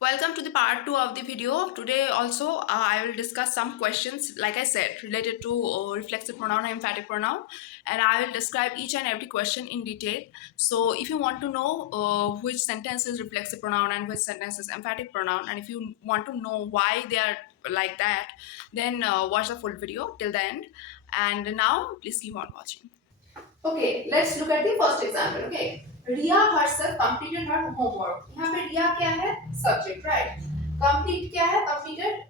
Welcome to the part 2 of the video. Today also I will discuss some questions like I said related to reflexive pronoun and emphatic pronoun, and I will describe each and every question in detail. So if you want to know which sentence is reflexive pronoun and which sentence is emphatic pronoun, and if you want to know why they are like that, then watch the full video till the end. And now please keep on watching. Okay, let's look at the first example. Okay, Ria herself completed her homework. यहाँ पे Ria क्या है? Subject, right? Complete क्या है? Completed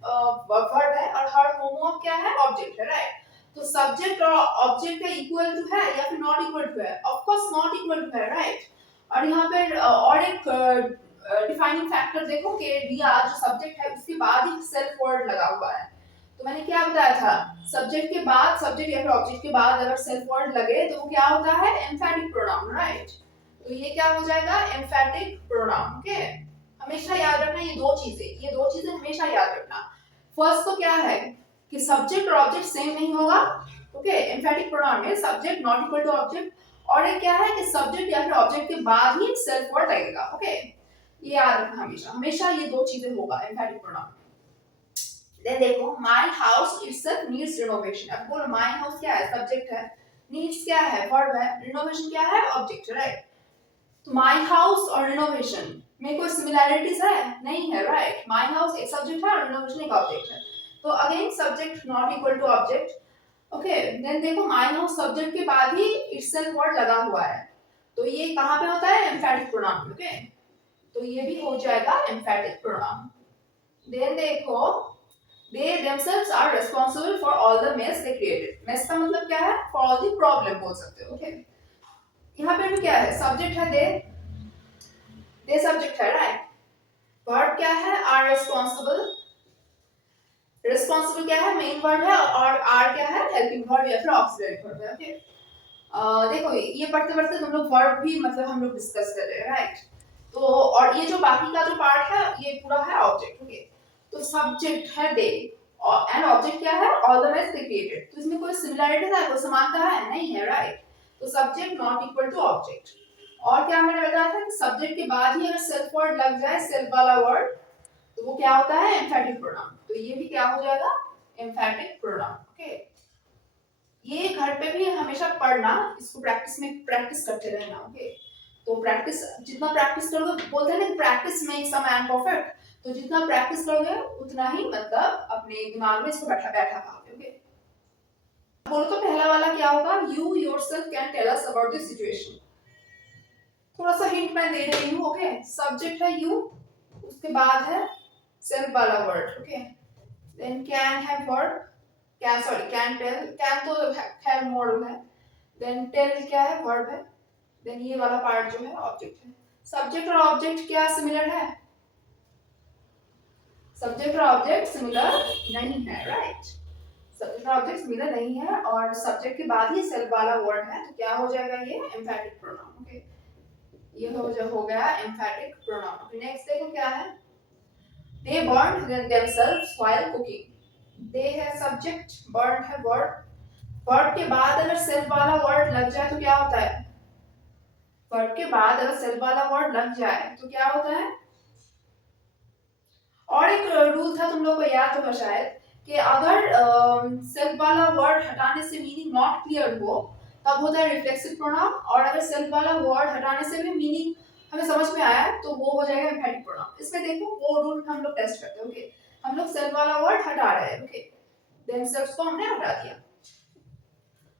verb है और her homework क्या है? Object है, right? तो subject और object का equal to है या फिर not equal to है? Of course not equal to है, right? और यहाँ पे और एक defining factor देखो कि Ria जो subject है उसके बाद ही self word लगा हुआ है. तो मैंने क्या बताया था सब्जेक्ट के बाद सब्जेक्ट या फिर ऑब्जेक्ट के बाद अगर सेल्फ वर्ड लगे तो वो क्या होता है एम्फैटिक प्रोनाउन राइट तो ये क्या हो जाएगा एम्फैटिक प्रोनाउन ओके हमेशा याद रखना ये दो चीजें हमेशा याद रखना फर्स्ट तो क्या है कि सब्जेक्ट और ऑब्जेक्ट सेम नहीं होगा ओके एम्फैटिक प्रोनाउन में subject not equal to object और एक क्या है कि सब्जेक्ट या फिर ऑब्जेक्ट के बाद ही सेल्फ वर्ड लगेगा ओके ये याद रखना हमेशा हमेशा ये दो चीजें होगा एम्फैटिक प्रोनाउन देन देखो my house itself needs renovation अब बोलो माय हाउस क्या है सब्जेक्ट है नीड्स क्या है वर्ब है रिनोवेशन क्या है ऑब्जेक्ट राइट तो माय हाउस और रिनोवेशन में कोई सिमिलैरिटीज है नहीं है राइट माय हाउस एक सब्जेक्ट है और रिनोवेशन एक ऑब्जेक्ट है तो again subject not equal to object okay then देखो माय हाउस सब्जेक्ट के बाद ही इटसेल्फ वर्ड लगा हुआ है तो ये कहां पे होता है एम्फैटिक प्रोनाउन ओके तो ये भी हो जाएगा एम्फैटिक प्रोनाउन देन देखो they themselves are responsible for all the mess they created mess का मतलब क्या है for all the problem बोल सकते हो okay यहाँ पे भी क्या है subject है they subject है right verb क्या है are responsible क्या है main word है और are क्या है helping verb या फिर auxiliary verb है okay देखो ये पढ़ते पढ़ते तुम लोग verb भी मतलब हम लोग डिस्कस कर रहे हैं right तो और ये जो बाकी का जो पार्ट है ये पूरा है ऑब्जेक्ट ओके तो सब्जेक्ट है दे और एंड ऑब्जेक्ट क्या है all the ways they created तो इसमें कोई सिमिलरिटी है कोई समानता है नहीं है राइट तो subject not equal to object और क्या मैंने बताया था कि सब्जेक्ट के बाद ही अगर सेल्फ वर्ड लग जाए सेल्फ वाला वर्ड तो वो क्या होता है एम्फैटिक प्रोनाउन तो ये भी क्या हो जाएगा एम्फैटिक प्रोनाउन ओके ये घर पे भी हमेशा पढ़ना इसको प्रैक्टिस करते रहना ओके तो प्रैक्टिस जितना प्रैक्टिस करोगे बोलते हैं ना practice makes a man perfect तो जितना प्रैक्टिस करोगे उतना ही मतलब अपने दिमाग में इसको बैठा बैठा पाओगे ओके बोलो तो पहला वाला क्या होगा you yourself can tell us about this situation थोड़ा सा हिंट मैं दे रही हूँ ओके सब्जेक्ट है यू उसके बाद है सेल्फ वाला वर्ड ओके देन कैन है वर्ब कैन टेल कैन तो हैव मॉडल है देन टेल क्या है वर्ब है देन ये वाला पार्ट जो है ऑब्जेक्ट है सब्जेक्ट और ऑब्जेक्ट क्या सिमिलर है सब्जेक्ट और ऑब्जेक्ट सिमिलर नहीं है राइट सब्जेक्ट और ऑब्जेक्ट सिमिलर नहीं है और सब्जेक्ट के बाद ही सेल्फ वाला वर्ड है तो क्या हो जाएगा ये एम्फैटिक प्रोनाउन ओके ये हो गया एम्फैटिक प्रोनाउन ओके नेक्स्ट देखो क्या है they burned themselves while cooking they है सब्जेक्ट burned है वर्ड के बाद अगर सेल्फ वाला वर्ड लग जाए तो क्या होता है वर्ड के बाद अगर सेल्फ वाला वर्ड लग जाए तो क्या होता है और एक रूल था तुम लोग को याद होगा शायद कि अगर सेल्फ वाला वर्ड हटाने से मीनिंग नॉट क्लियर हो तब होता है रिफ्लेक्सिव प्रोनाउन और अगर सेल्फ वाला वर्ड हटाने से भी मीनिंग हमें समझ में आया तो वो हो जाएगा एम्फैटिक प्रोनाउन इसमें देखो वो रूल हम लोग टेस्ट करते हैं ओके हम लोग सेल्फ वाला वर्ड हटा रहे हैं ओके देमसेल्व्स को हमने हटा दिया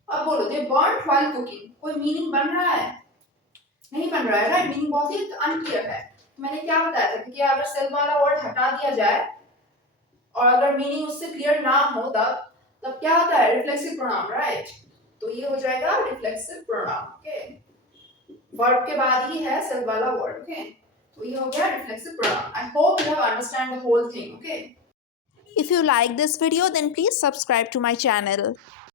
अब बोलो दे बर्न्ड व्हाइल कुकिंग कोई मीनिंग बन रहा है नहीं बन रहा है राइट मीनिंग बहुत ही अनक्लियर है मैंने क्या बताया था कि अगर सेल्फ वाला वर्ड हटा दिया जाए और अगर मीनिंग उससे क्लियर ना हो तब क्या होता है रिफ्लेक्सिव प्रोनाउन राइट तो ये हो जाएगा रिफ्लेक्सिव प्रोनाउन ओके वर्ब के बाद ही है सेल्फ वाला वर्ड ओके तो ये हो गया reflexive pronoun I hope you have understand the whole thing okay If you like this video, then please subscribe to my channel.